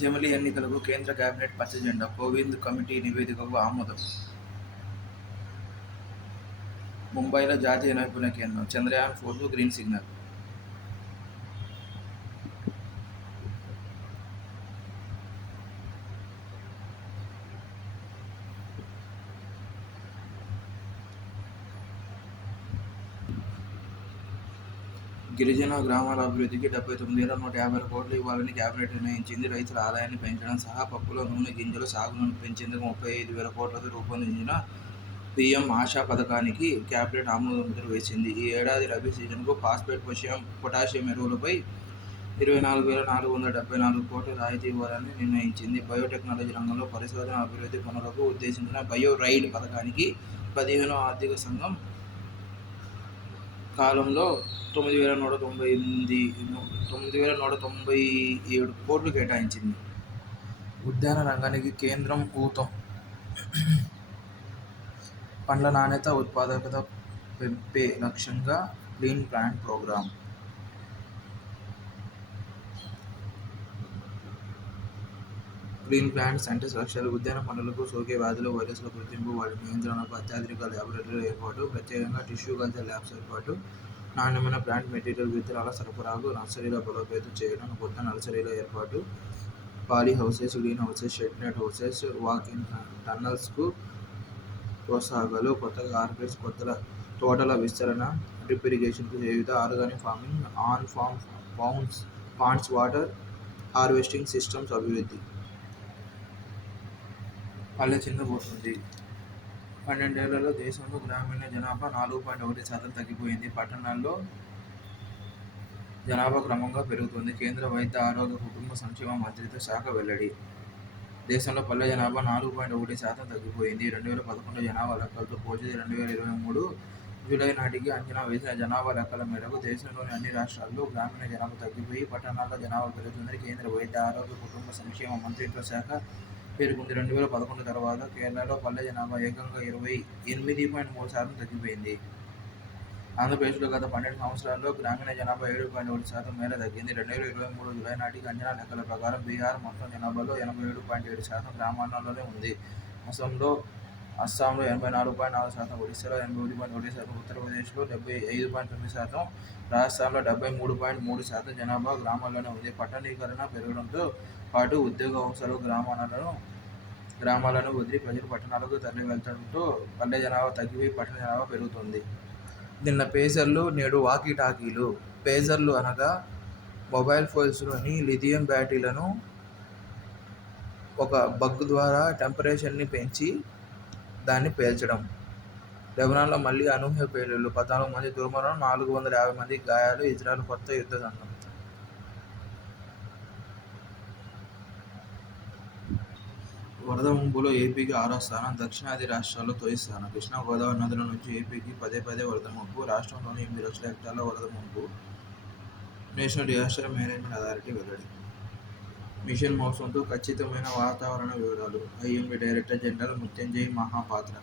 జమిలీ ఎన్నికలకు కేంద్ర కేబినెట్ పచ్చ జెండా, కోవింద్ కమిటీ నివేదికకు ఆమోదం. ముంబైలో జాతీయ నైపుణ్య కేంద్రం, చంద్రయాన్-4కు గ్రీన్ సిగ్నల్. గిరిజన గ్రామాల అభివృద్ధికి 79,150 కోట్లు ఇవ్వాలని కేబినెట్ నిర్ణయించింది. రైతుల ఆదాయాన్ని పెంచడం సహా పప్పులో నూనె గింజల సాగును పెంచేందుకు 35,000 కోట్లతో రూపొందించిన పీఎం ఆశా పథకానికి కేబినెట్ ఆమోదముద్ర వేసింది. ఈ ఏడాది రబీ సీజన్కు ఫాస్ఫేట్, పొటాషియం ఎరువులపై 24,474 కోట్ల రాయితీ ఇవ్వాలని నిర్ణయించింది. బయోటెక్నాలజీ రంగంలో పరిశోధన, అభివృద్ధి పనులకు ఉద్దేశించిన బయో రైడ్ పథకానికి 15వ ఆర్థిక సంఘం కాలంలో 9,197 కోట్లు కేటాయించింది. ఉద్యాన రంగానికి కేంద్రం ఊతం. పండ్ల నాణ్యత, ఉత్పాదకత పెంపే లక్ష్యంగా clean plant programme. Green plant centres లక్ష్యాలు: ఉద్యాన పండ్లకు సోకే వ్యాధులు, వైరస్ల గుర్తింపు, వాటి నియంత్రణకు అత్యాధునిక ల్యాబొరేటరీల ఏర్పాటు, ప్రత్యేకంగా టిష్యూ కల్చర్ ల్యాబ్స్ ఏర్పాటు, నాణ్యమైన ప్లాంట్ మెటీరియల్ విత్తనాల సరఫరాకు నర్సరీల బలోపేతం చేయడం, కొత్త నర్సరీల ఏర్పాటు, poly houses, green houses, shed net houses, walk in టన్నెల్స్కు ప్రోత్సాహకాలు, కొత్తగా కార్పెట్స్, కొత్త తోటల విస్తరణ, డ్రిప్ ఇరిగేషన్కు చేయూత, organic farming, on farm ponds, water harvesting systems అభివృద్ధి. పల్లె చిన్నబోతుంది. 12 ఏళ్లలో దేశంలో గ్రామీణ జనాభా 4.1% తగ్గిపోయింది. పట్టణాల్లో జనాభా క్రమంగా పెరుగుతోంది. కేంద్ర వైద్య ఆరోగ్య కుటుంబ సంక్షేమ మంత్రిత్వ శాఖ వెల్లడి. దేశంలో పల్లె జనాభా 4.1% తగ్గిపోయింది. 2011 జనాభా లెక్కలతో పోల్చితే 2023 జూలై నాటికి అంచనా వేసిన జనాభా లెక్కల మేరకు దేశంలోని అన్ని రాష్ట్రాల్లో గ్రామీణ జనాభా తగ్గిపోయి పట్టణాల్లో జనాభా పెరుగుతుందని కేంద్ర వైద్య ఆరోగ్య కుటుంబ సంక్షేమ మంత్రిత్వ శాఖ పేర్కొంది. 2011 తర్వాత కేరళలో పల్లె జనాభా ఏకంగా 28.3% తగ్గిపోయింది. ఆంధ్రప్రదేశ్లో గత 12 సంవత్సరాల్లో గ్రామీణ జనాభా 7.1% మేర తగ్గింది. 2023 జూలై నాటికి అంచనా లెక్కల ప్రకారం బీహార్ మొత్తం జనాభాలో 87.7% గ్రామాల్లోనే ఉంది. అస్సాంలో 84.4%, ఒడిశాలో 81.1%, ఉత్తరప్రదేశ్లో 75.9%, రాజస్థాన్లో 73.3% జనాభా గ్రామాల్లోనే ఉంది. పట్టణీకరణ పెరగడంతో పాటు ఉద్యోగ అవసరాలు గ్రామాలను వదిలి ప్రజలు పట్టణాలకు తరలి వెళ్లడంతో పల్లె జనాభా తగ్గిపోయి పట్టణ జనాభా పెరుగుతోంది. నిన్న పేజర్లు, నేడు వాకీ టాకీలు. పేజర్లు అనగా మొబైల్ ఫోన్స్లోని లిథియం బ్యాటరీలను ఒక బగ్ ద్వారా టెంపరేచర్ని పెంచి దాన్ని పేల్చడం. లెబనాన్లో మళ్లీ అనూహ్య పేలుళ్లు, 14 మంది దుర్మరణం, 450 మందికి గాయాలు. ఇజ్రాయెల్ కొత్త యుద్ధ సంఘం. వరద ముంపులో ఏపీకి 6వ స్థానం, దక్షిణాది రాష్ట్రాల్లో తొలి స్థానం. కృష్ణా, గోదావరి నదుల నుంచి ఏపీకి పదే వరద ముంపు. రాష్ట్రంలోని 8 లక్షల హెక్టార్ల వరద ముంపు. నేషనల్ డిజాస్టర్ మేనేజ్మెంట్ అథారిటీ వెల్లడి. మిషన్ మౌసంతో ఖచ్చితమైన వాతావరణ వివరాలు. IMD director general Mrutyunjay Mohapatra.